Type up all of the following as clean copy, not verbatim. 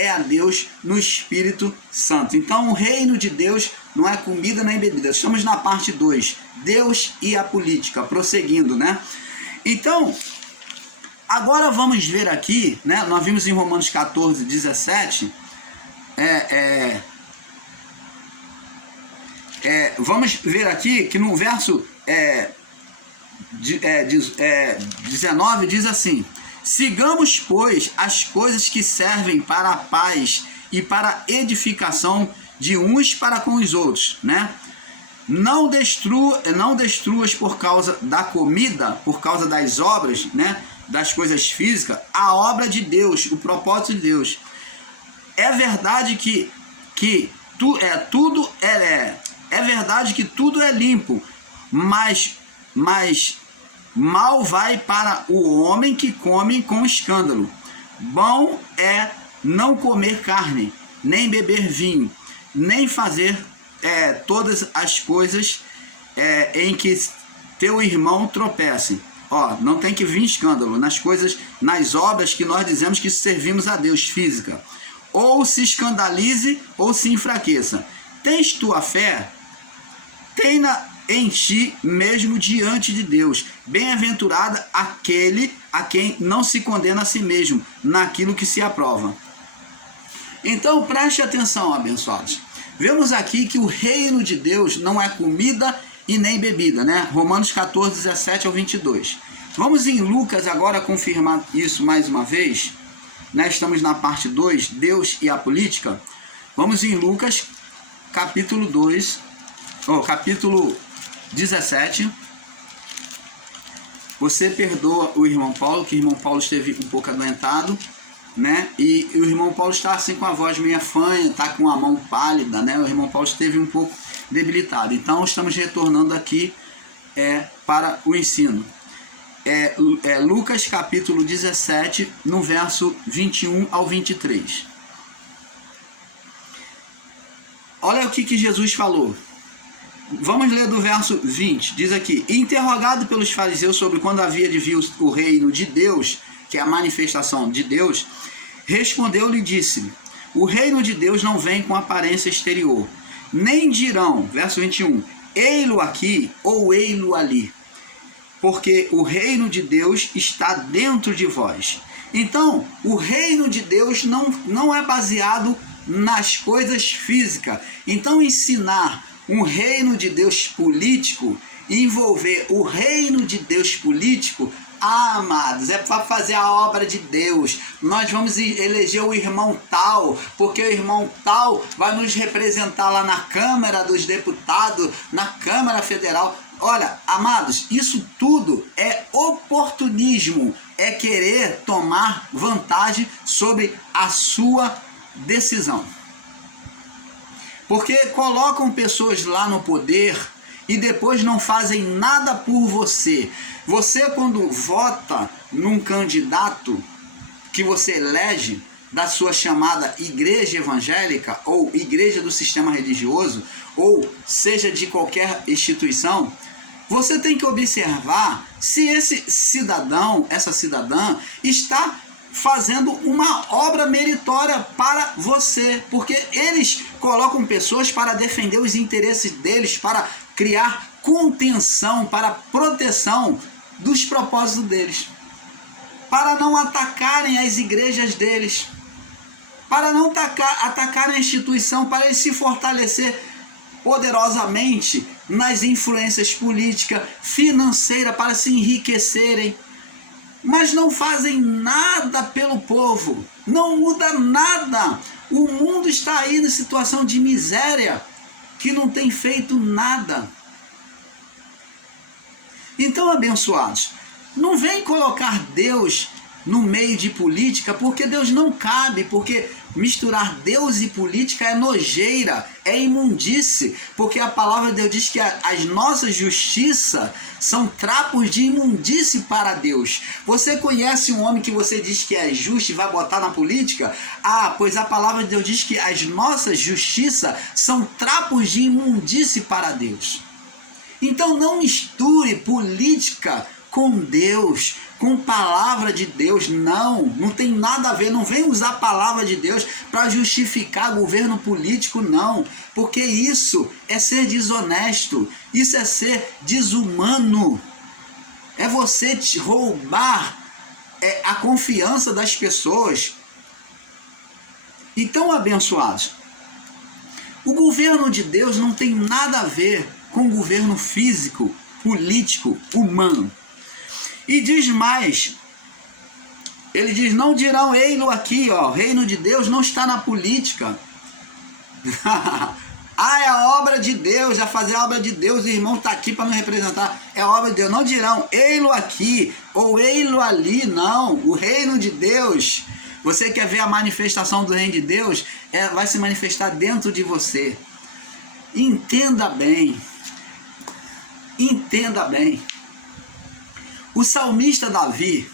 é a Deus no Espírito Santo. Então o reino de Deus não é comida nem bebida. Estamos na parte 2, Deus e a política, prosseguindo, né? Então, agora vamos ver aqui, né? Nós vimos em Romanos 14, 17, vamos ver aqui que no verso 19 diz assim: sigamos, pois, as coisas que servem para a paz e para a edificação de uns para com os outros, né? Não destruas por causa da comida, por causa das obras, né? Das coisas físicas, a obra de Deus, o propósito de Deus. É verdade que tudo é limpo, mas mal vai para o homem que come com escândalo. Bom é não comer carne, nem beber vinho, nem fazer todas as coisas em que teu irmão tropece. Não tem que vir escândalo nas obras que nós dizemos que servimos a Deus, física. Ou se escandalize, ou se enfraqueça. Tens tua fé? Tenha em ti mesmo diante de Deus. Bem-aventurado aquele a quem não se condena a si mesmo, naquilo que se aprova. Então preste atenção, abençoados. Vemos aqui que o reino de Deus não é comida e nem bebida, né? Romanos 14, 17 ao 22. Vamos em Lucas agora confirmar isso mais uma vez. Né? Estamos na parte 2, Deus e a política. Vamos em Lucas, capítulo 17. Você perdoa o irmão Paulo, que o irmão Paulo esteve um pouco adoentado, né? E o irmão Paulo está assim com a voz meio fanha, está com a mão pálida, né? O irmão Paulo esteve um pouco debilitado. Então estamos retornando aqui para o ensino. Lucas capítulo 17, no verso 21 ao 23. Olha o que Jesus falou. Vamos ler do verso 20. Diz aqui: interrogado pelos fariseus sobre quando havia de vir o reino de Deus, que é a manifestação de Deus, respondeu-lhe e disse: o reino de Deus não vem com aparência exterior, nem dirão, verso 21, ei-lo aqui ou ei-lo ali, porque o reino de Deus está dentro de vós. Então, o reino de Deus não é baseado nas coisas físicas. Então, ensinar um reino de Deus político, envolver o reino de Deus político, amados, é para fazer a obra de Deus. Nós vamos eleger o irmão tal, porque o irmão tal vai nos representar lá na Câmara dos Deputados, na Câmara Federal. Olha, amados, isso tudo é oportunismo, é querer tomar vantagem sobre a sua decisão. Porque colocam pessoas lá no poder e depois não fazem nada por você. Você, quando vota num candidato que você elege da sua chamada igreja evangélica ou igreja do sistema religioso, ou seja de qualquer instituição, você tem que observar se esse cidadão, essa cidadã, está fazendo uma obra meritória para você, porque eles colocam pessoas para defender os interesses deles, para criar contenção, para proteção dos propósitos deles, para não atacarem as igrejas deles, para não atacarem a instituição, para eles se fortalecer poderosamente nas influências políticas, financeiras, para se enriquecerem. Mas não fazem nada pelo povo, não muda nada. O mundo está aí em situação de miséria, que não tem feito nada. Então, abençoados, não vem colocar Deus no meio de política, porque Deus não cabe, porque misturar Deus e política é nojeira, é imundície, porque a palavra de Deus diz que as nossas justiças são trapos de imundície para Deus. Você conhece um homem que você diz que é justo e vai botar na política? Pois a palavra de Deus diz que as nossas justiças são trapos de imundície para Deus. Então não misture política com Deus, com palavra de Deus. Não tem nada a ver. Não vem usar a palavra de Deus para justificar governo político, não. Porque isso é ser desonesto, isso é ser desumano. É você roubar a confiança das pessoas. Então, abençoados, o governo de Deus não tem nada a ver com o governo físico, político, humano. E diz mais, ele diz, não dirão ei-lo aqui, ó, o reino de Deus não está na política. É a obra de Deus, é fazer a obra de Deus, o irmão está aqui para nos representar, é a obra de Deus. Não dirão ei-lo aqui ou ei-lo ali, não. O reino de Deus, você quer ver a manifestação do reino de Deus, vai se manifestar dentro de você. Entenda bem, entenda bem. O salmista Davi,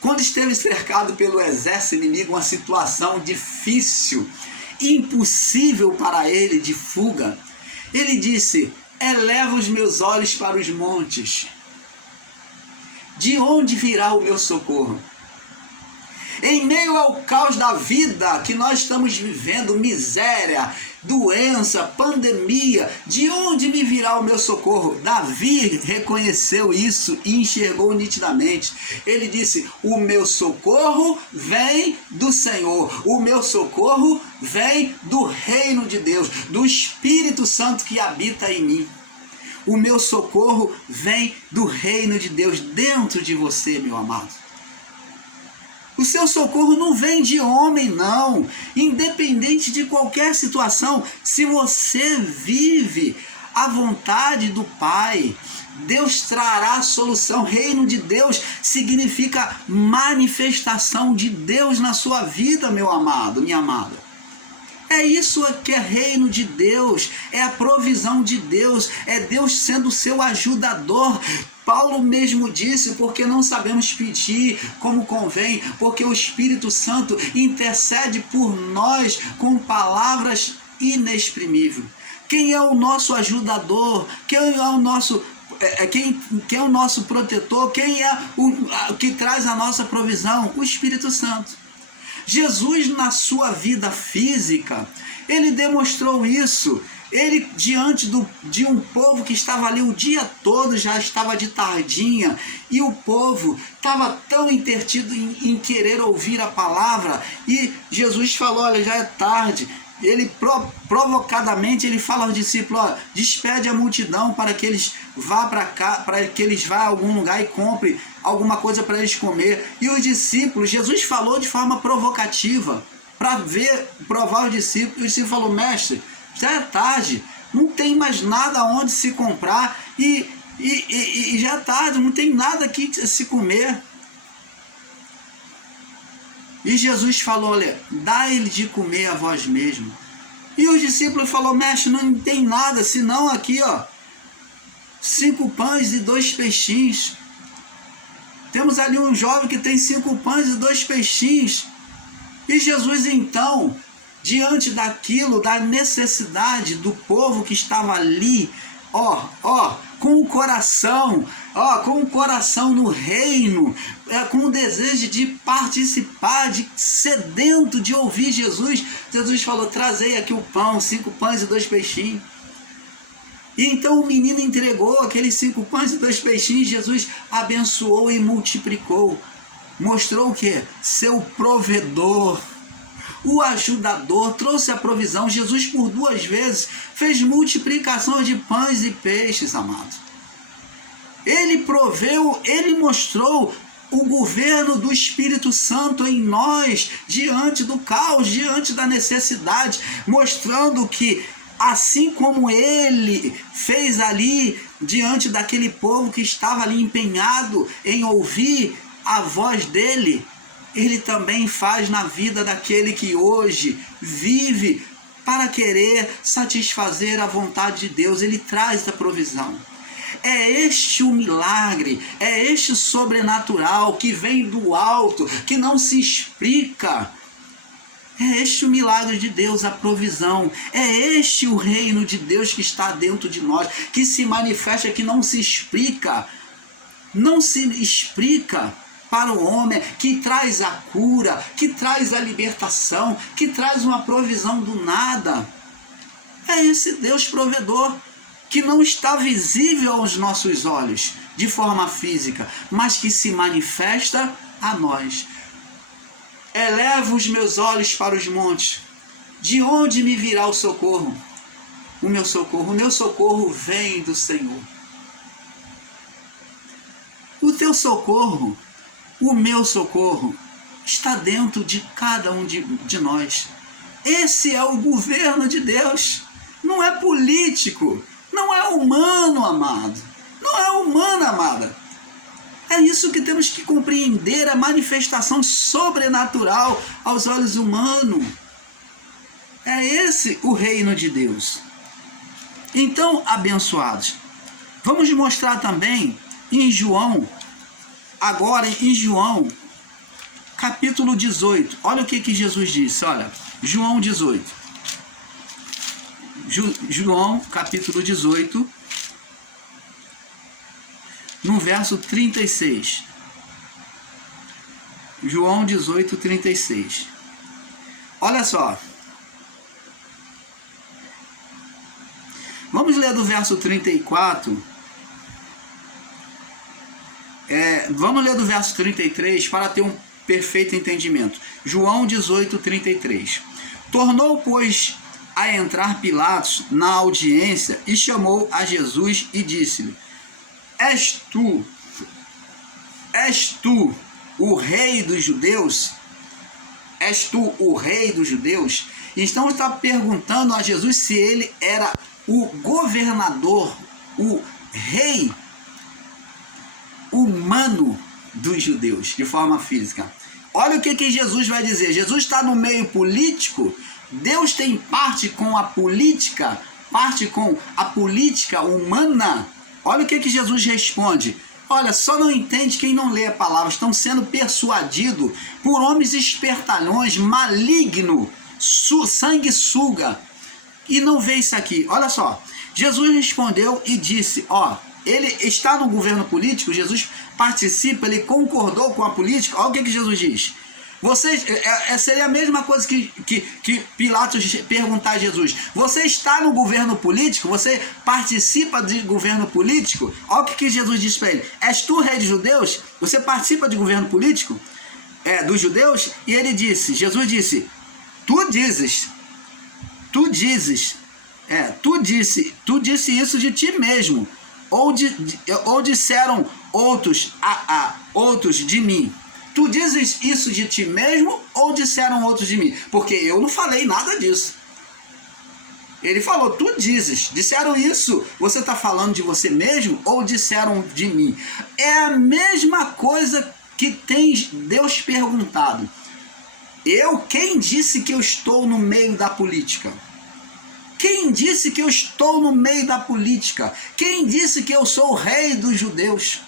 quando esteve cercado pelo exército inimigo, uma situação difícil, impossível para ele de fuga, ele disse, eleva os meus olhos para os montes, de onde virá o meu socorro? Em meio ao caos da vida que nós estamos vivendo, miséria, doença, pandemia, de onde me virá o meu socorro? Davi reconheceu isso e enxergou nitidamente. Ele disse, o meu socorro vem do Senhor, o meu socorro vem do reino de Deus, do Espírito Santo que habita em mim. O meu socorro vem do reino de Deus dentro de você, meu amado. O seu socorro não vem de homem, não. Independente de qualquer situação, se você vive a vontade do Pai, Deus trará a solução. Reino de Deus significa manifestação de Deus na sua vida, meu amado, minha amada. É isso que é reino de Deus, é a provisão de Deus, é Deus sendo o seu ajudador. Paulo mesmo disse, porque não sabemos pedir como convém, porque o Espírito Santo intercede por nós com palavras inexprimíveis. Quem é o nosso ajudador? Quem é o nosso quem é o nosso protetor? Quem é o que traz a nossa provisão? O Espírito Santo. Jesus, na sua vida física, ele demonstrou isso. Ele, diante de um povo que estava ali o dia todo, já estava de tardinha, e o povo estava tão intertido em querer ouvir a palavra, e Jesus falou, olha, já é tarde. Ele provocadamente ele fala aos discípulos, ó, despede a multidão para que eles vá para cá, para que eles vá a algum lugar e compre alguma coisa para eles comer. E os discípulos, Jesus falou de forma provocativa para provar os discípulos. E o discípulo falou, mestre, já é tarde, não tem mais nada onde se comprar e já é tarde, não tem nada aqui a se comer. E Jesus falou, olha, dá ele de comer a vós mesmo. E os discípulos falaram, mestre, não tem nada, senão aqui, ó, 5 pães e 2 peixinhos. Temos ali um jovem que tem 5 pães e 2 peixinhos. E Jesus então, diante daquilo, da necessidade do povo que estava ali, com o coração no reino, com o desejo de participar, de sedento de ouvir Jesus, Jesus falou, trazei aqui o pão, 5 pães e 2 peixinhos. E então o menino entregou aqueles 5 pães e 2 peixinhos, Jesus abençoou e multiplicou, mostrou o que? Seu provedor, o ajudador, trouxe a provisão. Jesus por 2 vezes fez multiplicação de pães e peixes, amados. Ele proveu, ele mostrou o governo do Espírito Santo em nós, diante do caos, diante da necessidade, mostrando que assim como ele fez ali, diante daquele povo que estava ali empenhado em ouvir a voz dele, ele também faz na vida daquele que hoje vive para querer satisfazer a vontade de Deus. Ele traz a provisão. É este o milagre, é este sobrenatural que vem do alto, que não se explica. É este o milagre de Deus, a provisão. É este o reino de Deus que está dentro de nós, que se manifesta, que não se explica. Não se explica. para o homem, que traz a cura, que traz a libertação, que traz uma provisão do nada. É esse Deus provedor, que não está visível aos nossos olhos de forma física, mas que se manifesta a nós. Elevo os meus olhos para os montes. De onde me virá o socorro? O meu socorro vem do Senhor. O teu socorro, o meu socorro, está dentro de cada um de nós. Esse é o governo de Deus. Não é político, não é humano, amado. Não é humano, amada. É isso que temos que compreender, a manifestação sobrenatural aos olhos humanos. É esse o reino de Deus. Então, abençoados, vamos mostrar também em João, agora em João, capítulo 18. Olha o que Jesus disse, olha, João 18. João, capítulo 18, no verso 36. João 18, 36. Olha só. Vamos ler do verso 34. Vamos ler do verso 33 para ter um perfeito entendimento. João 18, 33. Tornou, pois, a entrar Pilatos na audiência e chamou a Jesus e disse-lhe: És tu o rei dos judeus? És tu o rei dos judeus? Então ele está perguntando a Jesus se ele era o governador, o rei humano dos judeus, de forma física. Olha o que Jesus vai dizer. Jesus está no meio político. Deus tem parte com a política, parte com a política humana. Olha o que Jesus responde. Olha, só não entende quem não lê a palavra. Estão sendo persuadidos por homens espertalhões, maligno, sanguessuga. E não vê isso aqui. Olha só. Jesus respondeu e disse, ele está no governo político, Jesus participa, ele concordou com a política. Olha o que Jesus diz. Seria a mesma coisa que Pilatos perguntar a Jesus. Você está no governo político? Você participa de governo político? Olha o que Jesus disse para ele. És tu rei dos judeus? Você participa de governo político? Dos judeus? E ele disse, Jesus disse, tu disse isso de ti mesmo. Ou disseram outros de mim. Tu dizes isso de ti mesmo ou disseram outros de mim? Porque eu não falei nada disso. Ele falou, tu dizes. Disseram isso. Você está falando de você mesmo ou disseram de mim? É a mesma coisa que tem Deus perguntado. Quem disse que eu estou no meio da política? Quem disse que eu estou no meio da política? Quem disse que eu sou o rei dos judeus?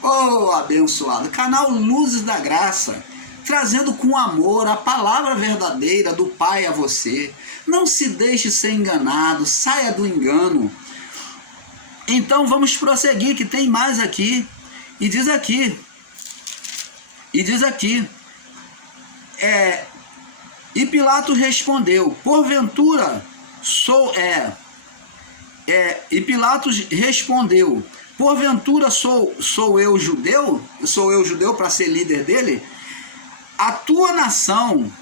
Oh, abençoado, canal Luzes da Graça, trazendo com amor a palavra verdadeira do Pai a você. Não se deixe ser enganado, saia do engano. Então vamos prosseguir, que tem mais aqui. E diz aqui, e Pilatos respondeu, porventura e Pilatos respondeu, porventura sou eu judeu? Sou eu judeu para ser líder dele? A tua nação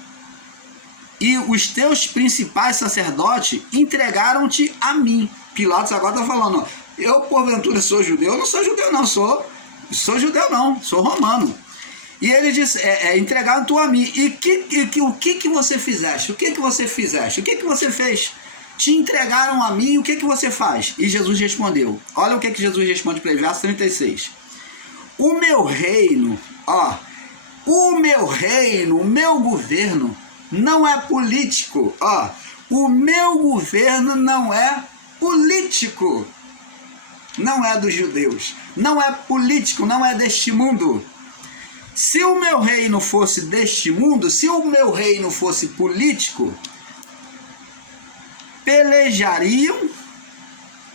e os teus principais sacerdotes entregaram-te a mim. Pilatos agora está falando, eu porventura sou judeu? Eu não sou judeu não, sou judeu não, sou romano. E ele disse, entregaram tu a mim. E o que você fizeste? O que você fizeste? O que você fez? Te entregaram a mim, o que você faz? E Jesus respondeu. Olha o que Jesus responde para ele, verso 36. O meu reino, o meu governo não é político. O meu governo não é político. Não é dos judeus. Não é político, não é deste mundo. Se o meu reino fosse deste mundo, se o meu reino fosse político, pelejariam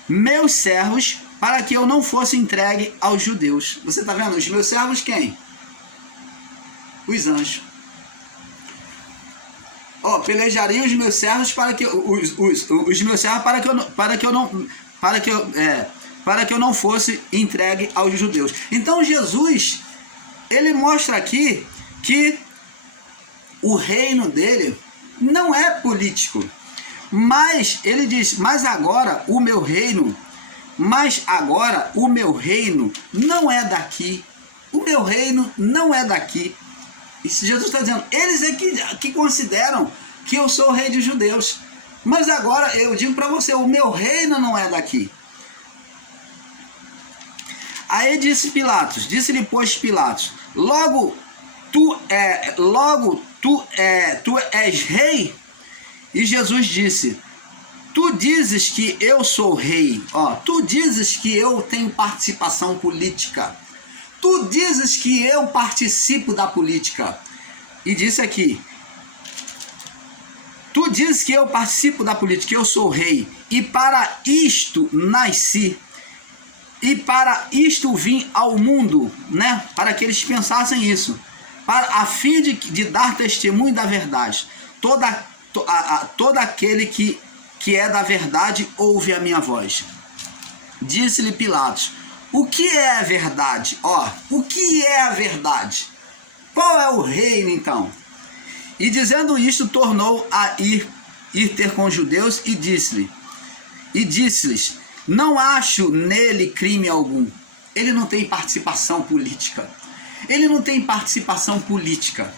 meus servos para que eu não fosse entregue aos judeus. Você está vendo? Os meus servos quem? Os anjos. Pelejaria os meus servos para que os meus servos para que eu não fosse entregue aos judeus. Então Jesus, ele mostra aqui que o reino dele não é político, mas ele diz: mas agora o meu reino não é daqui. O meu reino não é daqui. Isso Jesus está dizendo. Eles é que consideram que eu sou o rei dos judeus. Mas agora eu digo para você, o meu reino não é daqui. Aí disse-lhe, pois, Pilatos: logo tu és rei? E Jesus disse: tu dizes que eu sou rei, tu dizes que eu tenho participação política, tu dizes que eu participo da política. E disse aqui: tu dizes que eu participo da política, que eu sou rei, e para isto nasci, e para isto vim ao mundo, né? Para que eles pensassem isso, a fim de dar testemunho da verdade. Todo aquele que é da verdade ouve a minha voz. Disse-lhe Pilatos: o que é a verdade? O que é a verdade? Qual é o reino então? E dizendo isto, tornou a ir ter com os judeus e disse-lhes: não acho nele crime algum. Ele não tem participação política. Ele não tem participação política.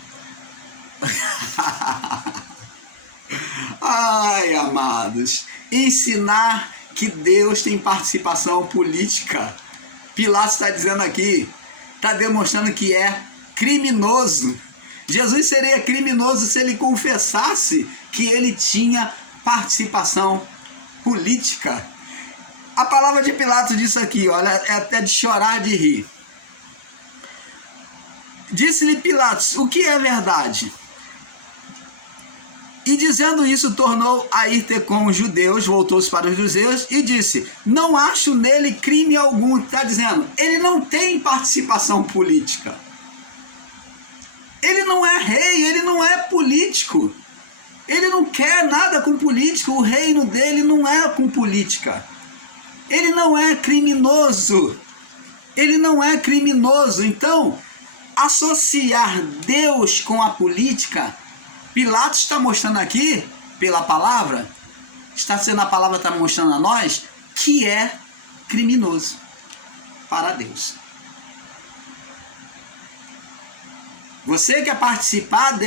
Ai, amados, ensinar que Deus tem participação política. Pilatos está dizendo aqui, está demonstrando que é criminoso. Jesus seria criminoso se ele confessasse que ele tinha participação política. A palavra de Pilatos diz aqui, olha, é até de chorar de rir. Disse-lhe Pilatos: o que é verdade? E dizendo isso, tornou a ir ter com os judeus, voltou-se para os judeus e disse: não acho nele crime algum. Está dizendo, ele não tem participação política. Ele não é rei, ele não é político. Ele não quer nada com política, o reino dele não é com política. Ele não é criminoso. Ele não é criminoso. Então, associar Deus com a política, Pilatos está mostrando aqui, pela palavra, a palavra está mostrando a nós, que é criminoso para Deus. Você quer participar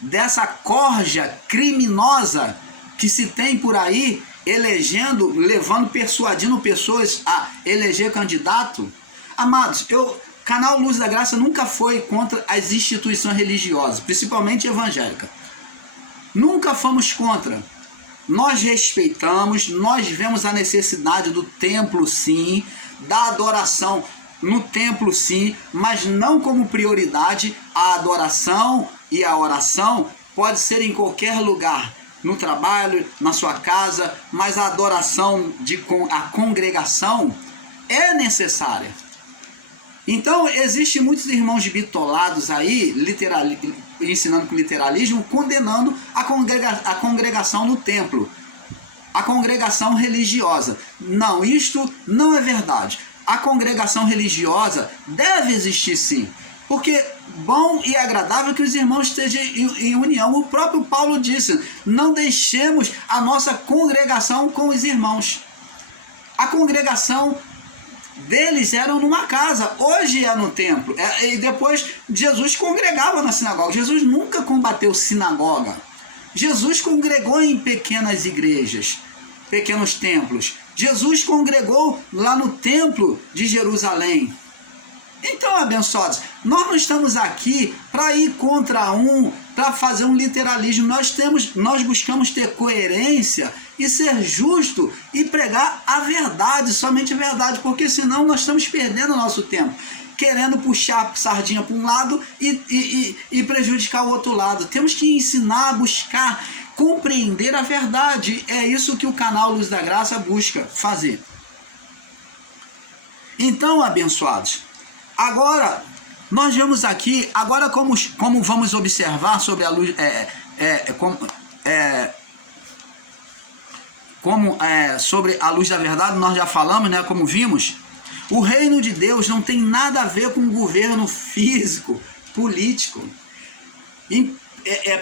dessa corja criminosa que se tem por aí, persuadindo pessoas a eleger candidato? Amados, Canal Luz da Graça nunca foi contra as instituições religiosas, principalmente evangélica. Nunca fomos contra. Nós respeitamos, nós vemos a necessidade do templo sim, da adoração no templo sim, mas não como prioridade. A adoração e a oração pode ser em qualquer lugar, no trabalho, na sua casa, mas a adoração, a congregação é necessária. Então, existem muitos irmãos bitolados aí, ensinando com literalismo, condenando a congregação no templo, a congregação religiosa. Não, isto não é verdade. A congregação religiosa deve existir sim, porque bom e agradável que os irmãos estejam em união. O próprio Paulo disse: não deixemos a nossa congregação com os irmãos. A congregação deles era numa casa, hoje é no templo. E depois Jesus congregava na sinagoga. Jesus nunca combateu sinagoga. Jesus congregou em pequenas igrejas, pequenos templos. Jesus congregou lá no templo de Jerusalém. Então, abençoados, nós não estamos aqui para ir contra para fazer um literalismo. Nós buscamos ter coerência e ser justo e pregar a verdade, somente a verdade, porque senão nós estamos perdendo o nosso tempo, querendo puxar sardinha para um lado e prejudicar o outro lado. Temos que ensinar, buscar compreender a verdade. É isso que o canal Luz da Graça busca fazer. Então, abençoados, agora nós vemos aqui, agora como vamos observar sobre a luz, sobre a luz da verdade, nós já falamos, né, como vimos, o reino de Deus não tem nada a ver com governo físico, político.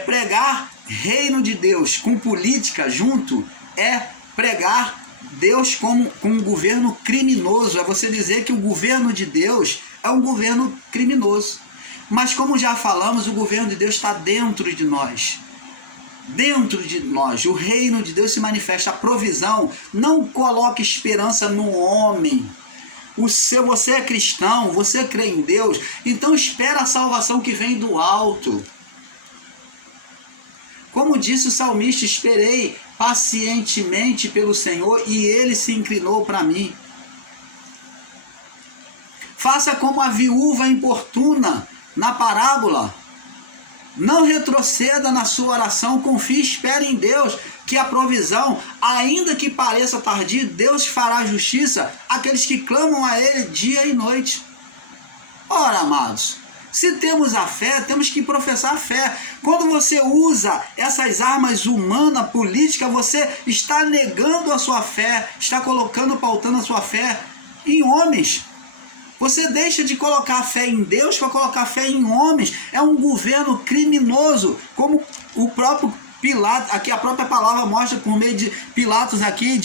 Pregar reino de Deus com política junto é pregar Deus como um governo criminoso. É você dizer que o governo de Deus é um governo criminoso. Mas como já falamos, o governo de Deus está dentro de nós. Dentro de nós, o reino de Deus se manifesta. A provisão, não coloque esperança no homem. Você é cristão, você crê em Deus, então espera a salvação que vem do alto. Como disse o salmista, esperei pacientemente pelo Senhor e ele se inclinou para mim. Faça como a viúva importuna na parábola. Não retroceda na sua oração, confie e espere em Deus, que a provisão, ainda que pareça tardia, Deus fará justiça àqueles que clamam a Ele dia e noite. Ora, amados, se temos a fé, temos que professar a fé. Quando você usa essas armas humanas, políticas, você está negando a sua fé, está pautando a sua fé em homens. Você deixa de colocar fé em Deus para colocar fé em homens. É um governo criminoso, como o próprio Pilatos, aqui a própria palavra mostra por meio de Pilatos aqui,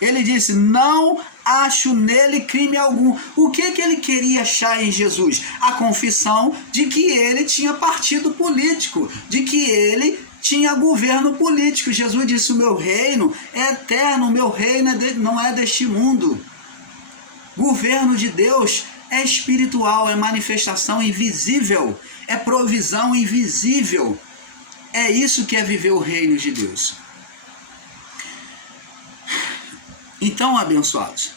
ele disse, não acho nele crime algum. O que ele queria achar em Jesus? A confissão de que ele tinha partido político, de que ele tinha governo político. Jesus disse, o meu reino é eterno, o meu reino não é deste mundo. Governo de Deus é espiritual, é manifestação invisível, é provisão invisível. É isso que é viver o reino de Deus. Então, abençoados,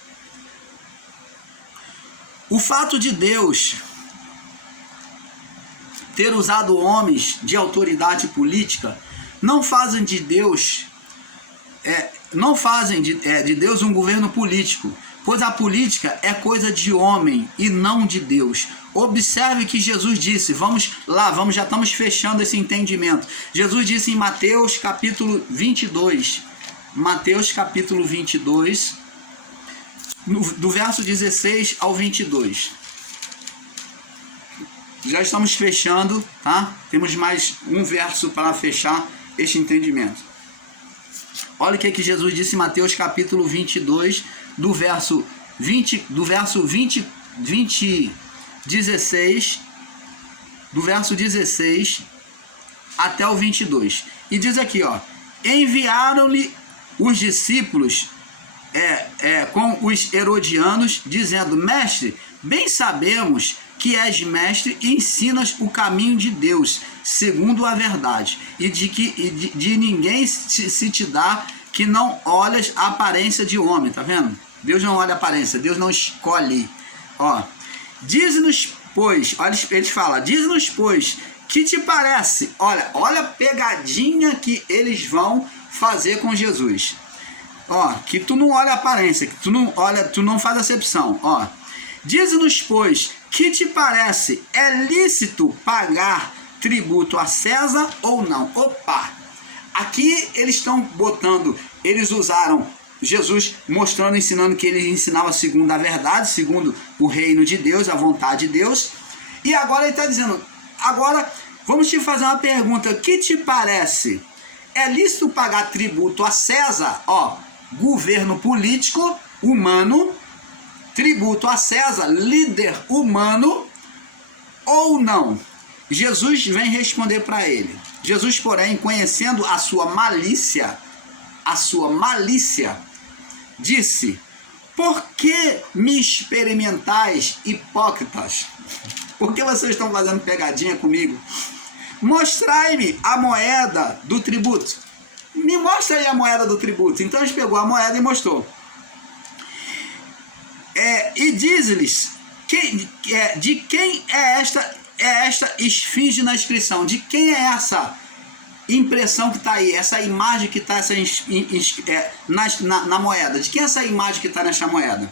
o fato de Deus ter usado homens de autoridade política não fazem de Deus Deus um governo político, pois a política é coisa de homem e não de Deus. Observe que Jesus disse, já estamos fechando esse entendimento. Jesus disse em Mateus capítulo 22, do verso 16 ao 22. Já estamos fechando, tá? Temos mais um verso para fechar este entendimento. Olha o que Jesus disse em Mateus capítulo 22, do verso 16 até o 22. E diz aqui, ó, enviaram-lhe os discípulos com os herodianos, dizendo, mestre, bem sabemos que és mestre e ensinas o caminho de Deus, segundo a verdade, e de ninguém se te dá que não olhas a aparência de homem, tá vendo? Deus não olha a aparência, Deus não escolhe. Ó, diz-nos, pois, olha, eles falam, diz-nos, pois, que te parece? Olha a pegadinha que eles vão fazer com Jesus. Ó, que tu não olha a aparência, que tu não faz acepção. Ó, diz-nos, pois, que te parece? É lícito pagar tributo a César ou não? Opa! Aqui eles estão botando, eles usaram Jesus mostrando, ensinando que ele ensinava segundo a verdade, segundo o reino de Deus, a vontade de Deus. E agora ele está dizendo, agora vamos te fazer uma pergunta, que te parece? É lícito pagar tributo a César? Ó, governo político, humano, tributo a César, líder humano, ou não? Jesus vem responder para ele. Jesus, porém, conhecendo a sua malícia, disse, por que me experimentais, hipócritas? Por que vocês estão fazendo pegadinha comigo? Mostrai-me a moeda do tributo. Me mostra aí a moeda do tributo. Então eles pegou a moeda e mostrou. E diz-lhes, de quem é esta esfinge na inscrição? De quem é essa impressão que está aí, essa imagem que está na moeda? De quem é essa imagem que está nessa moeda?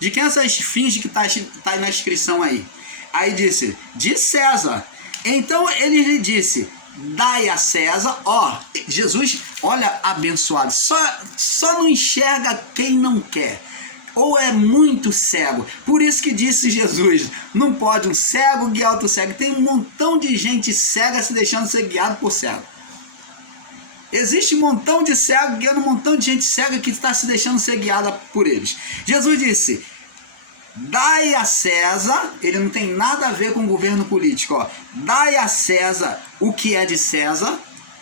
De quem é essa esfinge que está aí na inscrição aí? Aí disse, de César. Então ele lhe disse, dai a César. Ó, Jesus, olha, abençoado, só não enxerga quem não quer. Ou é muito cego. Por isso que disse Jesus, não pode um cego guiar outro cego. Tem um montão de gente cega se deixando ser guiado por cego. Existe um montão de cego guiando um montão de gente cega que está se deixando ser guiada por eles. Jesus disse, dai a César, ele não tem nada a ver com governo político, ó. Dai a César o que é de César,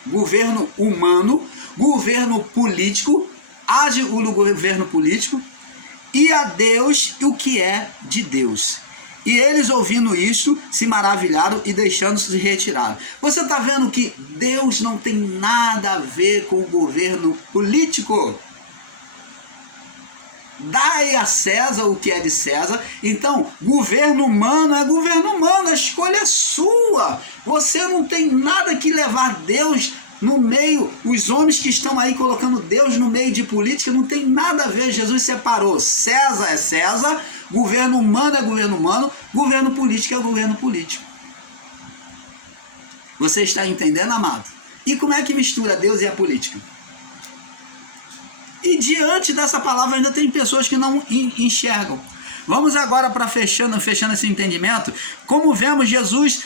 governo humano, governo político, age o governo político, e a Deus o que é de Deus. E eles, ouvindo isso, se maravilharam e deixando-se de retirar. Você está vendo que Deus não tem nada a ver com o governo político? Dai a César o que é de César. Então, governo humano é governo humano, a escolha é sua. Você não tem nada que levar Deus no meio. Os homens que estão aí colocando Deus no meio de política não tem nada a ver. Jesus separou. César é César, governo humano é governo humano, governo político é governo político. Você está entendendo, amado? E como é que mistura Deus e a política? E diante dessa palavra ainda tem pessoas que não enxergam. Vamos agora para fechando esse entendimento. Como vemos, Jesus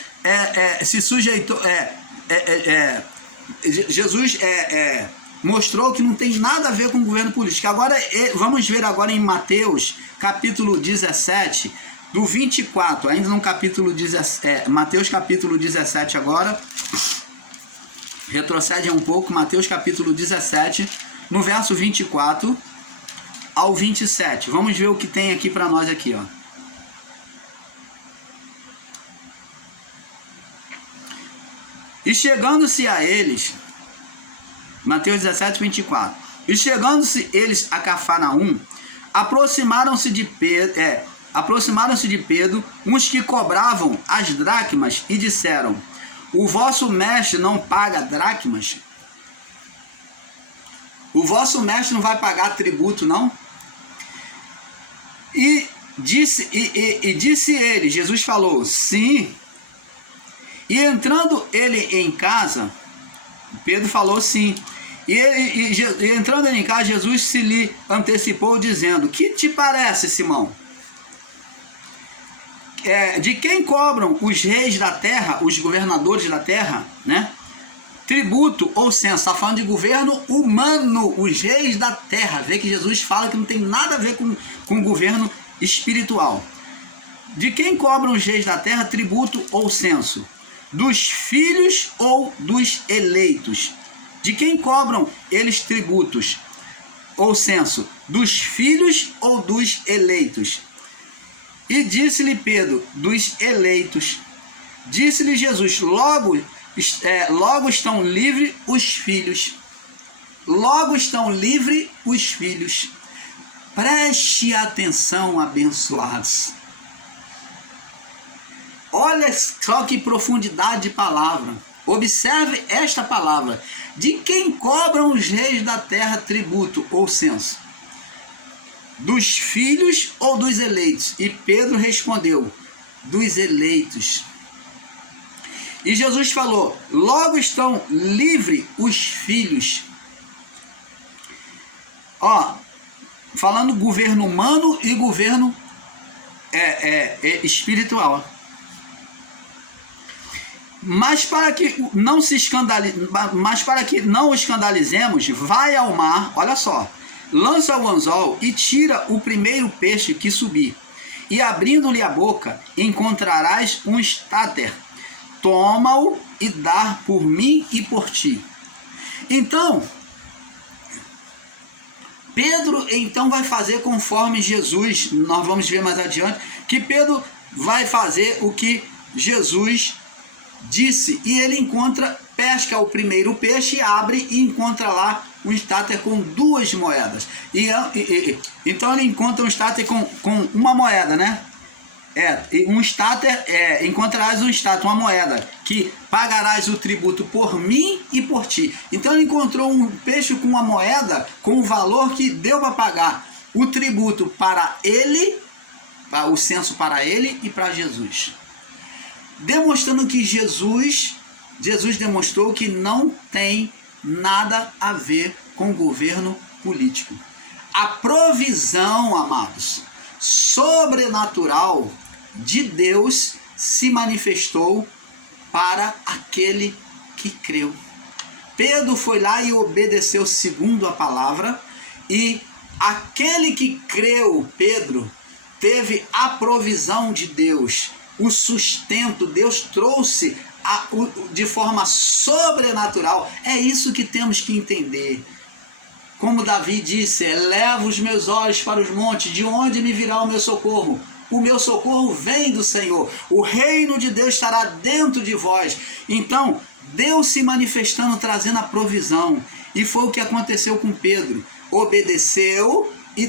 se sujeitou... Jesus mostrou que não tem nada a ver com o governo político. Agora, vamos ver agora em Mateus, capítulo 17, do 24, ainda no capítulo 17, Mateus capítulo 17 agora, retrocede um pouco, Mateus capítulo 17, no verso 24 ao 27. Vamos ver o que tem aqui para nós aqui, ó. E chegando-se a eles, Mateus 17, 24. E chegando-se eles a Cafarnaum, aproximaram-se de Pedro uns que cobravam as dracmas e disseram, o vosso mestre não paga dracmas? O vosso mestre não vai pagar tributo, não? E disse ele, Jesus falou, sim. E entrando ele em casa, Pedro falou sim. E entrando ele em casa, Jesus se lhe antecipou dizendo, que te parece, Simão? De quem cobram os reis da terra, os governadores da terra, né? Tributo ou censo? Está falando de governo humano, os reis da terra. Vê que Jesus fala que não tem nada a ver com governo espiritual. De quem cobram os reis da terra tributo ou censo? Dos filhos ou dos eleitos? De quem cobram eles tributos ou censo? Dos filhos ou dos eleitos? E disse-lhe Pedro, dos eleitos. Disse-lhe Jesus, logo estão livres os filhos. Logo estão livres os filhos. Preste atenção, abençoados. Olha só que profundidade de palavra. Observe esta palavra. De quem cobram os reis da terra tributo ou censo? Dos filhos ou dos eleitos? E Pedro respondeu, dos eleitos. E Jesus falou, logo estão livres os filhos. Ó, falando governo humano e governo espiritual. Mas para que não o escandalizemos, vai ao mar, olha só, lança o anzol e tira o primeiro peixe que subir. E abrindo-lhe a boca, encontrarás um estáter. Toma-o e dá por mim e por ti. Então, Pedro então vai fazer conforme Jesus, nós vamos ver mais adiante, que Pedro vai fazer o que Jesus disse, e ele pesca o primeiro peixe, abre e encontra lá um estáter com 2 moedas. Então ele encontra um estáter com uma moeda, né? Um stater encontrarás um stater, uma moeda, que pagarás o tributo por mim e por ti. Então ele encontrou um peixe com uma moeda, com o valor que deu para pagar o tributo para ele, o censo para ele e para Jesus. Demonstrando que Jesus demonstrou que não tem nada a ver com o governo político. A provisão, amados, sobrenatural de Deus se manifestou para aquele que creu. Pedro foi lá e obedeceu segundo a palavra, e aquele que creu, Pedro, teve a provisão de Deus, o sustento. Deus trouxe de forma sobrenatural. É isso que temos que entender. Como Davi disse, eleva os meus olhos para os montes, de onde me virá o meu socorro? O meu socorro vem do Senhor. O reino de Deus estará dentro de vós. Então, Deus se manifestando, trazendo a provisão. E foi o que aconteceu com Pedro. Obedeceu e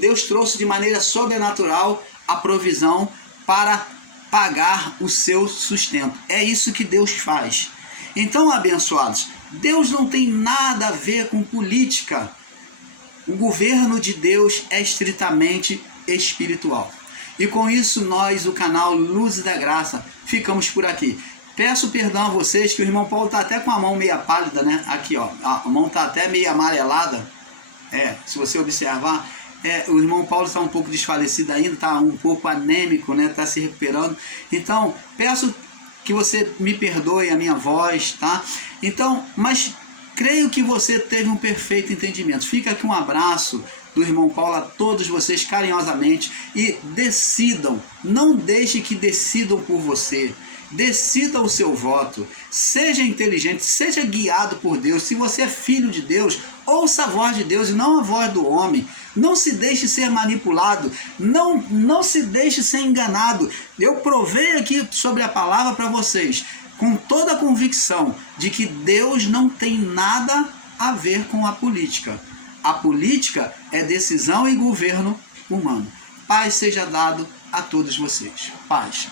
Deus trouxe de maneira sobrenatural a provisão para pagar o seu sustento. É isso que Deus faz. Então, abençoados, Deus não tem nada a ver com política. O governo de Deus é estritamente espiritual. E com isso nós, o canal Luz da Graça, ficamos por aqui. Peço perdão a vocês que o irmão Paulo está até com a mão meia pálida, né? Aqui, ó, a mão está até meio amarelada. Se você observar, o irmão Paulo está um pouco desfalecido ainda, está um pouco anêmico, né? Está se recuperando. Então, peço que você me perdoe a minha voz, tá? Então, mas creio que você teve um perfeito entendimento. Fica aqui um abraço do irmão Paulo a todos vocês carinhosamente, e decidam, não deixe que decidam por você. Decida o seu voto, seja inteligente, seja guiado por Deus. Se você é filho de Deus, ouça a voz de Deus e não a voz do homem. Não se deixe ser manipulado, não se deixe ser enganado. Eu provei aqui sobre a palavra para vocês, com toda a convicção de que Deus não tem nada a ver com a política. A política é decisão e governo humano. Paz seja dado a todos vocês. Paz.